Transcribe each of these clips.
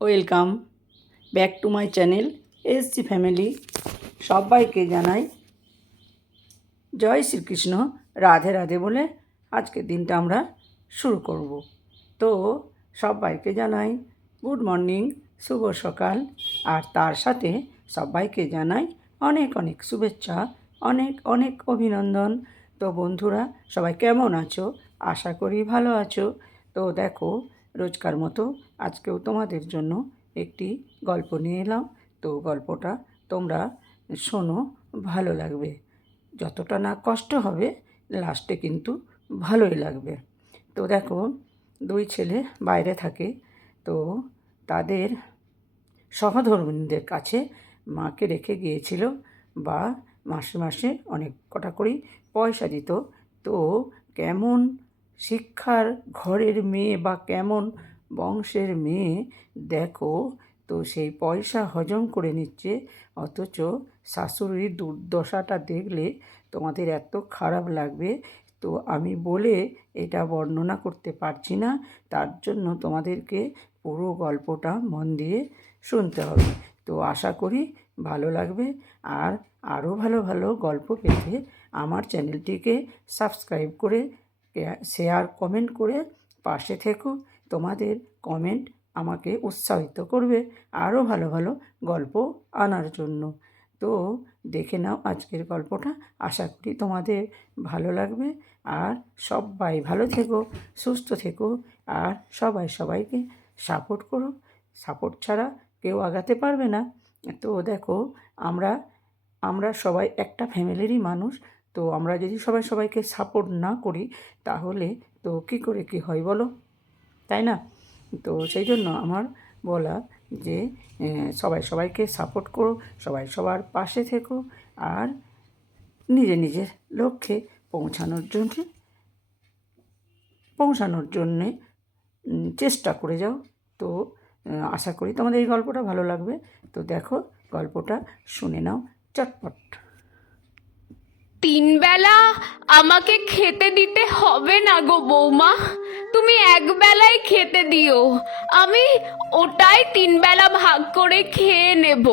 Welcome back to my channel SG family. সবাইকে জানাই জয় শ্রীকৃষ্ণ, রাধে রাধে বলে আজকের দিনটা আমরা শুরু করব। তো সবাইকে জানাই গুড মর্নিং, শুভ সকাল, আর তার সাথে সবাইকে জানাই অনেক অনেক শুভেচ্ছা, অনেক অনেক অভিনন্দন। তো বন্ধুরা, সবাই কেমন আছো? আশা করি ভালো আছো। তো দেখো রোজকার মতো আজকেও তোমাদের জন্য একটি গল্প নিয়ে এলাম। তো গল্পটা তোমরা শোনো, ভালো লাগবে। যতটা না কষ্ট হবে, লাস্টে কিন্তু ভালোই লাগবে। তো দেখো, দুই ছেলে বাইরে থাকে। তো তাদের সহধর্মিনীদের কাছে মাকে রেখে গিয়েছিল বা মাসে মাসে অনেক কটা করেই পয়সা দিত। তো কেমন শিক্ষার ঘরের মেয়ে বা কেমন বংশের মেয়ে, দেখো তো সেই পয়সা হজম করে নিচ্ছে। অথচ শাশুড়ির দুর্দশাটা দেখলে তোমাদের এত খারাপ লাগবে। তো আমি বলে এটা বর্ণনা করতে পারছি না। তার জন্য তোমাদেরকে পুরো গল্পটা মন দিয়ে শুনতে হবে। তো আশা করি ভালো লাগবে। আর আরও ভালো ভালো গল্প পেতে আমার চ্যানেলটিকে সাবস্ক্রাইব করে শেয়ার কমেন্ট করে পাশে থেকো। তোমাদের কমেন্ট আমাকে উৎসাহিত করবে আরও ভালো ভালো গল্প আনার জন্য। তো দেখে নাও আজকের গল্পটা। আশা করি তোমাদের ভালো লাগবে। আর সবাই ভালো থেকো, সুস্থ থেকো। আর সবাই সবাইকে সাপোর্ট করো। সাপোর্ট ছাড়া কেউ আগাতে পারবে না। তো দেখো, আমরা আমরা সবাই একটা ফ্যামিলিরই মানুষ। তো আমরা যদি সবাই সবাইকে সাপোর্ট না করি, তাহলে তো কী করে কী হয় বলো? তাই না? তো সেই জন্য আমার বলা যে সবাই সবাইকে সাপোর্ট করো, সবাই সবার পাশে থেকো আর নিজে নিজের লক্ষ্যে পৌঁছানোর জন্যে পৌঁছানোর জন্যে চেষ্টা করে যাও। তো আশা করি তোমাদের এই গল্পটা ভালো লাগবে। তো দেখো, গল্পটা শুনে নাও চটপট। তিন বেলা আমাকে খেতে দিতে হবে না গো বৌমা। তুমি এক বেলায় খেতে দিও। আমি ওটাই তিন বেলা ভাগ করে খেয়ে নেব।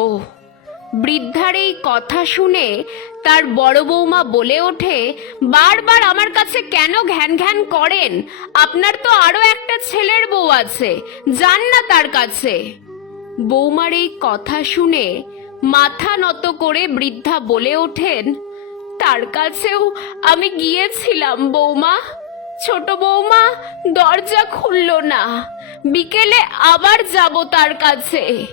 বৃদ্ধার এই কথা শুনে তার বড় বৌমা বলে ওঠে, বারবার আমার কাছে কেন ঘ্যান ঘ্যান করেন? আপনার তো আরও একটা ছেলের বউ আছে, যান না তার কাছে। বৌমার এই কথা শুনে মাথা নত করে বৃদ্ধা বলে ওঠেন তার কাছেও আমি গিয়েছিলাম, বৌমা। ছোট বৌমা, দরজা খুলল না। বিকেলে আবার যাব তার কাছে।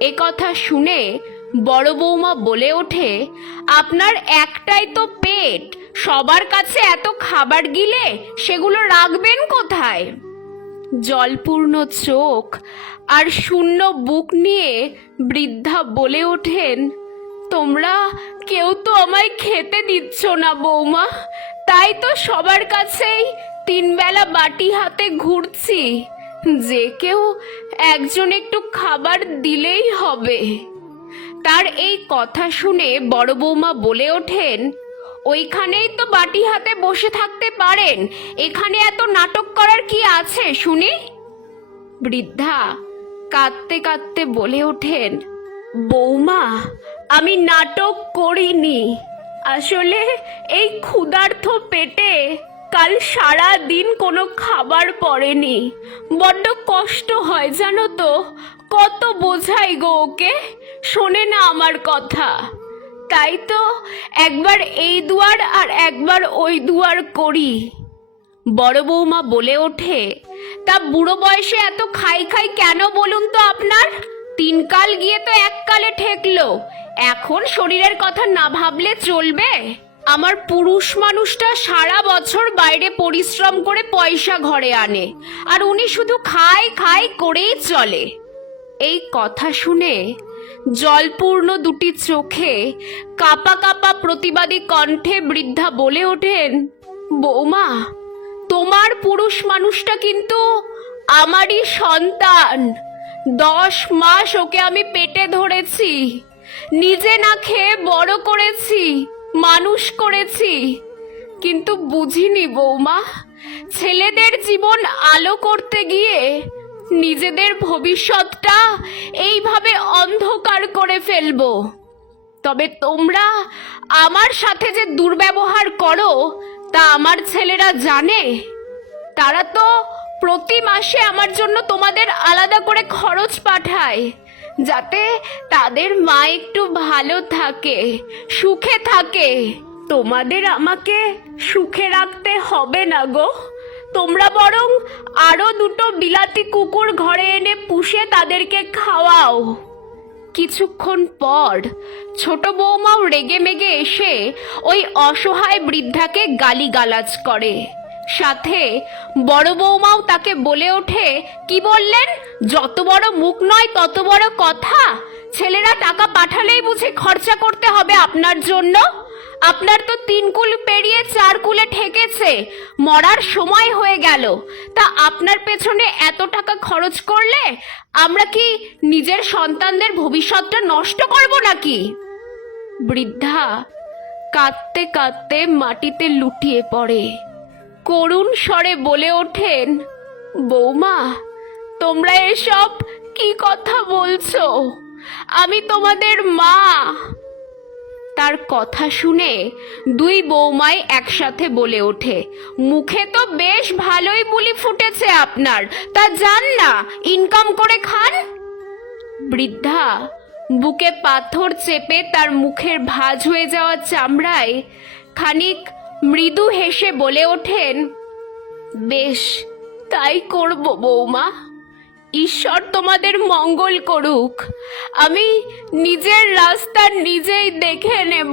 এ কথা শুনে বড় বৌমা বলে ওঠে, আপনার একটাই তো পেট, সবার কাছে এত খাবার গিলে সেগুলো রাখবেন কোথায়? জলপূর্ণ চোখ আর শূন্য বুক নিয়ে বৃদ্ধা বলে ওঠেন তোমরা কেউ তো আমায় খেতে দিচ্ছ না, বৌমা। তাই তো সবার কাছেই তিনবেলা বাটি হাতে ঘুরছি। যে কেউ একজন একটু খাবার দিলেই হবে। তার এই কথা শুনে বড় বৌমা বলে ওঠেন, ওইখানেই তো বাটি হাতে বসে থাকতে পারেন। এখানে এত নাটক করার কি আছে, শুনি? বৃদ্ধা কাঁদতে কাঁদতে বলে ওঠেন, বৌমা আমি নাটক করিনি। আসলে এই ক্ষুধার্থ পেটে কাল সারা দিন কোনো খাবার পড়েনি। বড্ড কষ্ট হয়, জানো তো? কত বোঝাই গো ওকে? শোনে না আমার কথা। তাই তো একবার এই দুয়ার আর একবার ওই দুয়ার করি। বড় বৌমা বলে ওঠে, তা বুড়ো বয়সে এত খাই খাই কেন বলুন তো আপনার? তিন কাল গিয়ে তো এক কালে ঠেকলো। এখন শরীরের কথা না ভাবলে চলবে? আমার পুরুষ মানুষটা সারা বছর বাইরে পরিশ্রম করে পয়সা ঘরে আনে, আর উনি শুধু খায় খায়, করেই চলে। এই কথা শুনে জলপূর্ণ দুটি চোখে কাপা কাপা প্রতিবাদী কণ্ঠে বৃদ্ধা বলে ওঠেন, বৌমা, তোমার পুরুষ মানুষটা কিন্তু আমারই সন্তান। দশ মাস ওকে আমি পেটে ধরেছি। নিজে না খেয়ে বড় করেছি, মানুষ করেছি। কিন্তু বুঝিনি বৌমা, ছেলেদের জীবন আলো করতে গিয়ে নিজেদের ভবিষ্যৎটা এইভাবে অন্ধকার করে ফেলব। তবে তোমরা আমার সাথে যে দুর্ব্যবহার করো, তা আমার ছেলেরা জানে। তারা তো প্রতি মাসে আমার জন্য তোমাদের আলাদা করে খরচ পাঠায়। যাতে তাদের মা একটু ভালো থাকে, সুখে থাকে। তোমাদের আমাকে সুখে রাখতে হবে না গো। তোমরা বরং আরও দুটো বিলাতি কুকুর ঘরে এনে পুষে তাদেরকে খাওয়াও। কিছুক্ষণ পর ছোট বৌমাও রেগে মেগে এসে ওই অসহায় বৃদ্ধাকে গালিগালাজ করে। সাথে বড় বৌমাও তাকে বলে ওঠে, কি বললেন? যত বড় মুখ নয়, তত বড় কথা। ছেলেরা টাকা পাঠালেই বুঝে খরচা করতে হবে আপনার জন্য। আপনার তো তিন কুল পেরিয়ে চার কুলে ঠেকেছে। মরার সময় হয়ে গেল। তা আপনার পেছনে এত টাকা খরচ করলে আমরা কি নিজের সন্তানদের ভবিষ্যৎটা নষ্ট করব নাকি? বৃদ্ধা কাঁদতে কাঁদতে মাটিতে লুটিয়ে পড়ে। করুণ স্বরে বলে ওঠেন, বৌমা, তোমরা এসব কি কথা বলছো? আমি তোমাদের মা। তার কথা শুনে দুই বৌমাই একসাথে বলে ওঠে, মুখে তো বেশ ভালোই বুলি ফুটেছে আপনার, তা যান না, ইনকাম করে খান। বৃদ্ধা বুকে পাথর চেপে তার মুখের ভাঁজ হয়ে যাওয়া চামড়ায় খানিক মৃদু হেসে বলে ওঠেন, বেশ, তাই করব বৌমা। ঈশ্বর তোমাদের মঙ্গল করুক। আমি নিজের রাস্তা নিজেই দেখে নেব।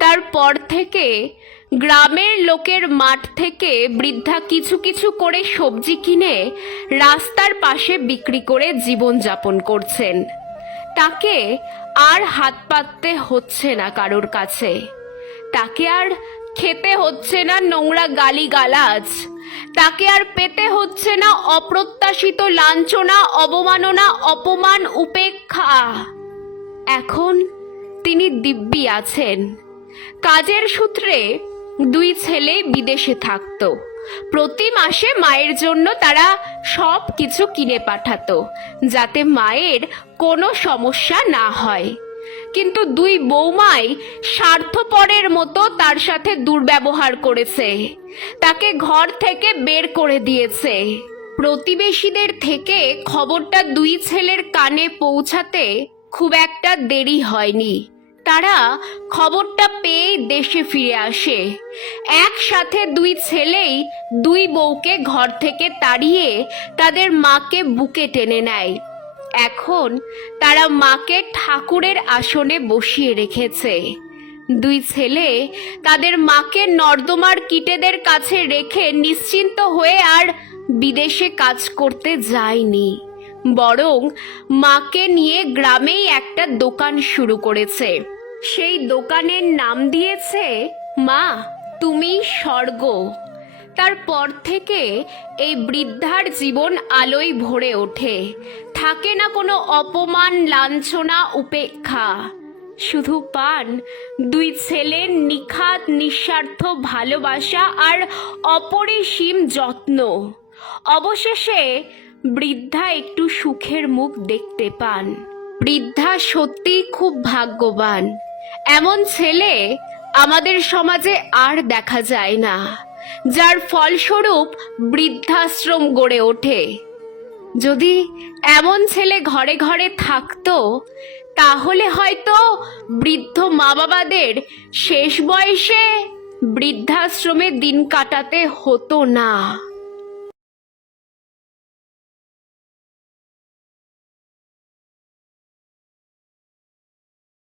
তারপর থেকে গ্রামের লোকের মাঠ থেকে বৃদ্ধা কিছু কিছু করে সবজি কিনে রাস্তার পাশে বিক্রি করে জীবনযাপন করছেন। তাকে আর হাত পাততে হচ্ছে না কারোর কাছে। তাকে আর খেতে হচ্ছে না নোংরা গালিগালাজ। তাকে আর পেতে হচ্ছে না অপ্রত্যাশিত লাঞ্ছনা, অবমাননা, অপমান, উপেক্ষা। এখন তিনি দিব্যি আছেন। কাজের সূত্রে দুই ছেলে বিদেশে থাকতো। প্রতি মাসে মায়ের জন্য তারা সব কিছু কিনে পাঠাতো, যাতে মায়ের কোনো সমস্যা না হয়। কিন্তু দুই বৌমাই স্বার্থপরের মতো তার সাথে দুর্ব্যবহার করেছে। তাকে ঘর থেকে বের করে দিয়েছে। প্রতিবেশীদের থেকে খবরটা দুই ছেলের কানে পৌঁছাতে খুব একটা দেরি হয়নি। তারা খবরটা পেয়ে দেশে ফিরে আসে। একসাথে দুই ছেলেই দুই বউকে ঘর থেকে তাড়িয়ে তাদের মাকে বুকে টেনে নেয়। এখন তারা মাকে ঠাকুরের আসনে বসিয়ে রেখেছে। দুই ছেলে তাদের মাকে নর্দমার কীটেদের কাছে রেখে নিশ্চিন্ত হয়ে আর বিদেশে কাজ করতে যায়নি। বরং মাকে নিয়ে গ্রামেই একটা দোকান শুরু করেছে। সেই দোকানের নাম দিয়েছে, মা, তুমি স্বর্গ। তারপর থেকে এই বৃদ্ধার জীবন আলোয় ভরে ওঠে। থাকে না কোনো অপমান, লাঞ্ছনা, উপেক্ষা। শুধু পান, দুই ছেলের নিখাত, নিঃস্বার্থ ভালোবাসা আর অপরিসীম যত্ন। অবশেষে বৃদ্ধা একটু সুখের মুখ দেখতে পান। বৃদ্ধা সত্যিই খুব ভাগ্যবান। এমন ছেলে আমাদের সমাজে আর দেখা যায় না। যার ফলস্বরূপ বৃদ্ধাশ্রম গড়ে ওঠে। যদি এমন ছেলে ঘরে ঘরে থাকতো, তাহলে হয়তো বৃদ্ধ মা বাবাদের শেষ বয়সে বৃদ্ধাশ্রমে দিন কাটাতে হতো না।